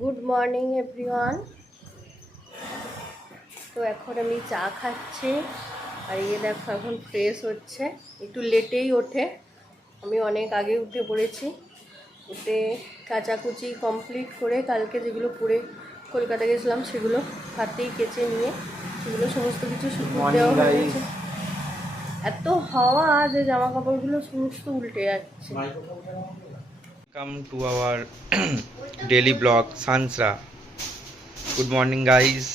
Good morning everyone. তো এখন আমি চা খাচ্ছি আর দেখো এখন ফ্রেশ হচ্ছে, একটু লেটেই ওঠে, আমি অনেক আগে উঠে পড়েছি। উঠে কাচাকুচি কমপ্লিট করে কালকে যেগুলো পরে কলকাতা গেছিলাম সেগুলো হাতেই কেচে নিয়ে সেগুলো সমস্ত কিছু শুকিয়ে দেওয়া হয়ে গেছে। এত হাওয়া যে জামা কাপড়গুলো সমস্ত উল্টে যাচ্ছে। Welcome to our daily vlog Sansra. Good morning guys.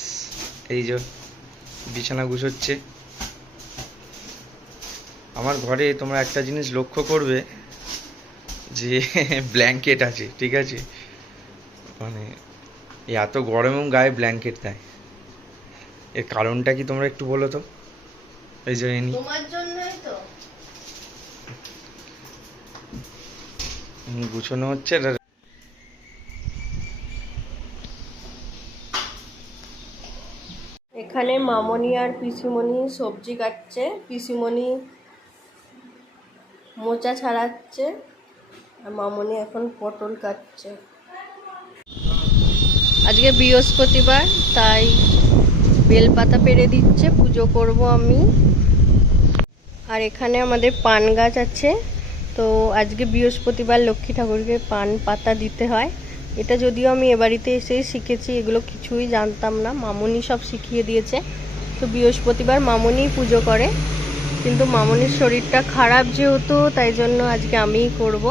এই যে বিছানা গুছোচ্ছে। আমার ঘরে তোমরা একটা জিনিস লক্ষ্য করবে যে ব্ল্যাঙ্কেট আছে, ঠিক আছে? মানে এত গরমেও গায়ে ব্ল্যাঙ্কেট দেয়, এর কারণটা কি তোমরা একটু বলো তো? এই যে তোমার জন্যই তো গুছানো হচ্ছে। এখানে মামনি আর পিসিমণি সবজি কাটছে, পিসিমণি মোচা ছাড়াচ্ছে আর মামনি এখন পটল কাটছে। আজকে বৃহস্পতিবার তাই বেলপাতা পেরে দিচ্ছে, পুজো করব আমি। আর এখানে আমাদের পান গাছ আছে, তো আজকে বৃহস্পতিবার লক্ষ্মী ঠাকুরকে পান পাতা দিতে হয়। এটা যদিও আমি এ বাড়িতে এসেই শিখেছি, এগুলো কিছুই জানতাম না, মামনি সব শিখিয়ে দিয়েছে। তো বৃহস্পতিবার মামনি পুজো করে, কিন্তু মামনির শরীরটা খারাপ যেহেতু তাই জন্য আজকে আমিই করব।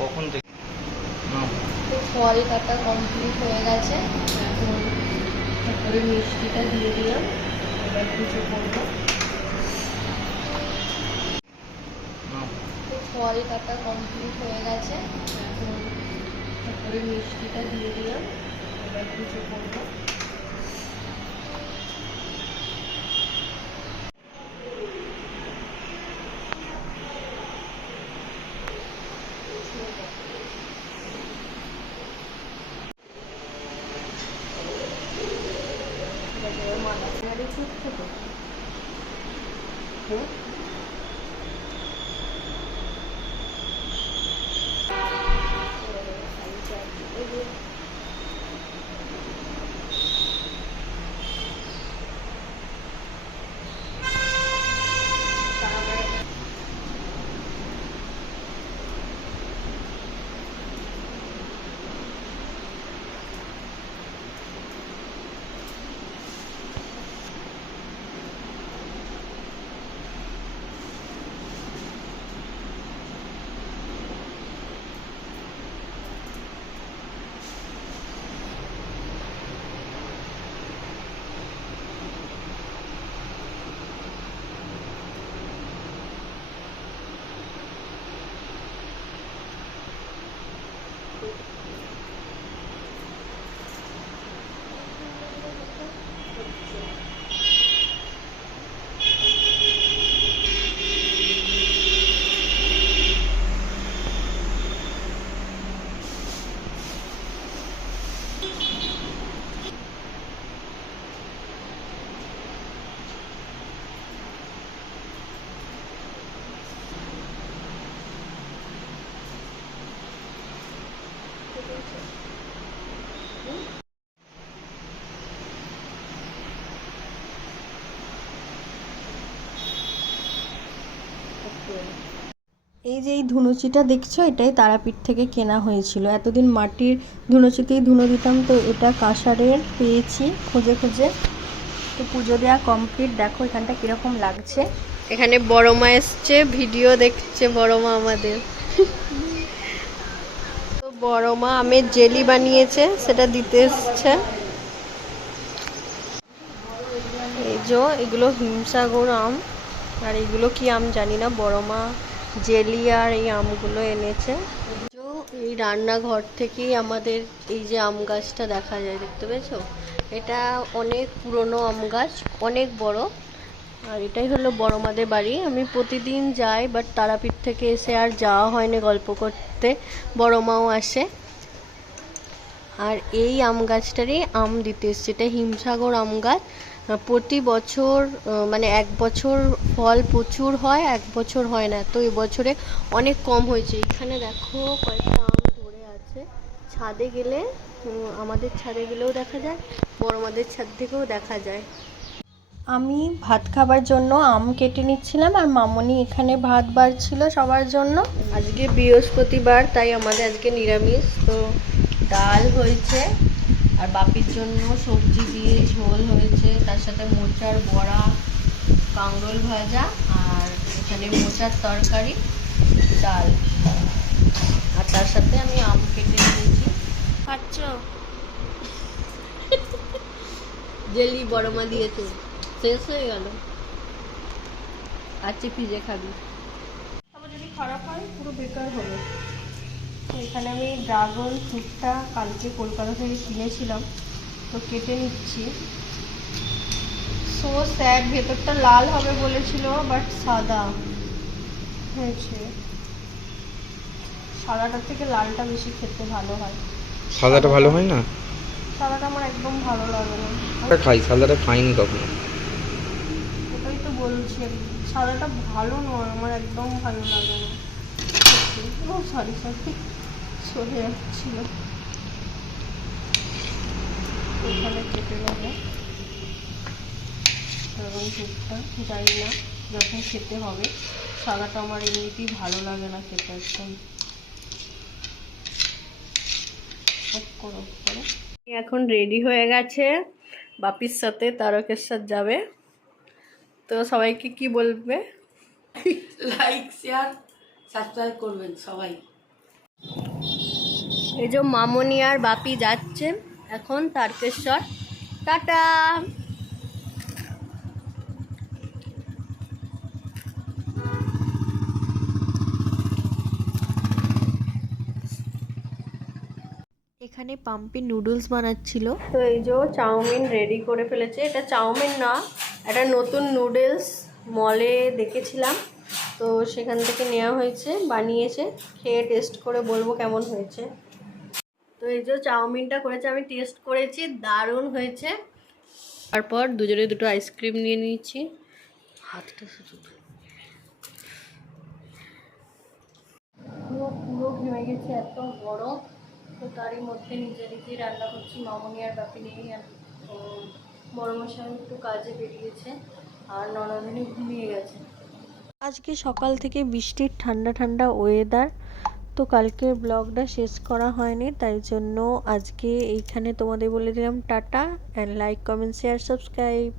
কখন থেকে ফল কাটা কমপ্লিট হয়ে গেছে, এখন ঠাকুরের মিষ্টিটা দিয়ে দিলাম, এবার পুজো করবো। ফল কাটা কমপ্লিট হয়ে গেছে, এখন ঠাকুরের মিষ্টিটা দিয়ে দিলাম, এবার পুজো করবো। এই যে এই ধুনুচিটা দেখছো, এটাই তারাপীঠ থেকে কেনা হয়েছিল। এতদিন মাটির ধুনুচিতেই ধুনো দিতাম, তো এটা কাঁসারের পেয়েছি খুঁজে খুঁজে। তো পুজো দেওয়া কমপ্লিট, দেখো এখানটা কীরকম লাগছে। এখানে বড় মা এসছে, ভিডিও দেখছে বড় মা আমাদের। তো বড় মা আমের জেলি বানিয়েছে, সেটা দিতে এসছে। এই যে এগুলো হিমসাগর আম, আর এগুলো কি আম জানি না, বড় মা জেলি আর এই আমগুলো এনেছে। এই রান্নাঘর থেকেই আমাদের এই যে আম গাছটা দেখা যায়, দেখতে পেয়েছো? এটা অনেক পুরনো আম গাছ, অনেক বড়। আর এটাই হলো বড় মাদের বাড়ি। আমি প্রতিদিন যাই, বাট তারাপীঠ থেকে এসে আর যাওয়া হয়নি গল্প করতে। বড় মাও আসে। আর এই আম গাছটারই আম দিতে এসছে। এটা হিমসাগর আম গাছ। প্রতি বছর মানে এক বছর ফল প্রচুর হয়, এক বছর হয় না। তো এবছরে অনেক কম হয়েছে। এখানে দেখো কয়েকটা আম ধরে আছে। ছাদে গেলে, আমাদের ছাদে গেলেও দেখা যায়, বড় মাদের ছাদ থেকেও দেখা যায়। আমি ভাত খাবার জন্য আম কেটে নিচ্ছিলাম, আর মামনি এখানে ভাত বাড়ছিল সবার জন্য। আজকে বৃহস্পতিবার, তাই আমাদের আজকে নিরামিষ। তো ডাল হয়েছে, আর বাপির জন্য সবজি দিয়ে ঝোল হয়েছে, তার সাথে মোচার বড়া, কাঁকরোল ভাজা, আর এখানে মোচার তরকারি, ডাল। আর তার সাথে আমি আম কেটে নিয়েছি। খাচ্ছ? জেলি বড় মা দিয়েছে, শেষ হয়ে গেল। আজকে ফ্রিজে খাবি, আবার যদি খারাপ হয় পুরো বেকার হবে। তো এখানে আমি ড্রাগন ফ্রুটটা কালকে কলকাতা থেকে কিনেছিলাম, তো কেটে নিচ্ছি। সো স্যাড, ভেতরটা লাল হবে বলেছিল, বাট সাদা হয়েছে। সাদাটার থেকে লালটা বেশি খেতে ভালো হয়। সাদাটা ভালো হয় না? সাদাটা আমার একদম ভালো লাগে না। খাই, সাদাটা খাইনি কখনো। ওটাই তো বলছি, সাদাটা ভালো নয়, আমার একদম ভালো লাগে না। ও সরি সরি, সরে যাচ্ছিল। এখানে কেটে নেবো ড্রাগন ফ্রুটটা। জানি না যখন খেতে হবে। সাদাটা আমার এমনিতেই ভালো লাগে না খেতে একদম। এখন রেডি হয়ে গেছে, বাপির সাথে তারকেশ্বর যাবে। তো সবাইকে কি বলবে? লাইক শেয়ার সাবস্ক্রাইব করবেন সবাই। এই যে মামনি আর বাপি যাচ্ছে এখন তারকেশ্বর। টাটা। এখানে পাম্পি নুডলস বানাচ্ছিল। তো এই যে চাউমিন রেডি করে ফেলেছে। এটা চাউমিন না, এটা নতুন নুডলস, মলে দেখেছিলাম, তো সেখান থেকে নেওয়া হয়েছে, বানিয়েছে। খেয়ে টেস্ট করে বলবো কেমন হয়েছে। তো এই যে চাউমিনটা করেছে, আমি টেস্ট করেছি, দারুণ হয়েছে। তারপর দুজনে দুটো আইসক্রিম নিয়ে নিয়েছি। হাতটা শুধু পুরো পুরো ঘেমে গেছে, এত গরম। তো তারই মধ্যে নিজে নিজেই রান্না করছি, মামনি আর বাপি নিয়েই। আর বড় মশাই একটু কাজে বেরিয়েছে, আর ননদিনী ঘুমিয়ে গেছে। আজকে সকাল থেকে বৃষ্টির ঠান্ডা ঠান্ডা ওয়েদার। তো কালকের ব্লগটা শেষ করা হয়নি, তাই জন্য আজকে এইখানে তোমাদের বলে দিলাম tata. And like, comment, share, subscribe.